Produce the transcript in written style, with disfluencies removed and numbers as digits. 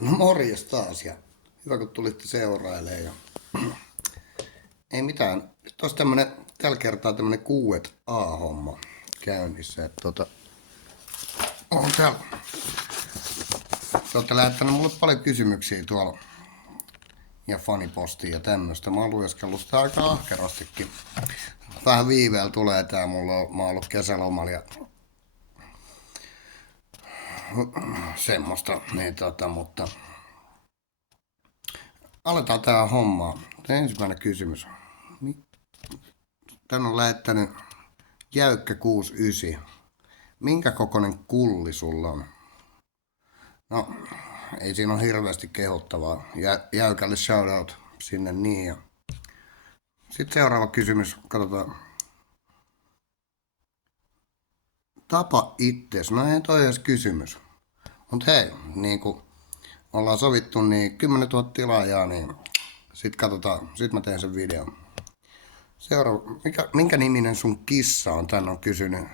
No morjes taas ja hyvä kun tulitte seurailemaan. Ja... Ei mitään. Nyt olisi tällä kertaa tämmönen Q&A-homma käynnissä. On täällä. Te olette lähettänyt mulle paljon kysymyksiä tuolla ja fanipostia ja tämmöstä. Mä oon lueskellut sitä aika ahkerastikin. Vähän viiveellä tulee tää. Mä oon ollut kesälomalla ja semmoista. Niin, mutta aletaan tää hommaa. Ensimmäinen kysymys. Tän on lähettänyt Jäykkä 69. Minkä kokoinen kulli sulla on? No, ei siinä ole hirveästi kehottavaa. Jäykälle shoutout sinne niin. Ja sitten seuraava kysymys. Katsotaan. Tapa itses. No ei toi edes kysymys. Mut hei, niin kuin ollaan sovittu, niin 10 000 tilaajaa, niin sit katsotaan. Sit mä teen sen videon. Seuraava. Minkä niminen sun kissa on? Tän on kysynyt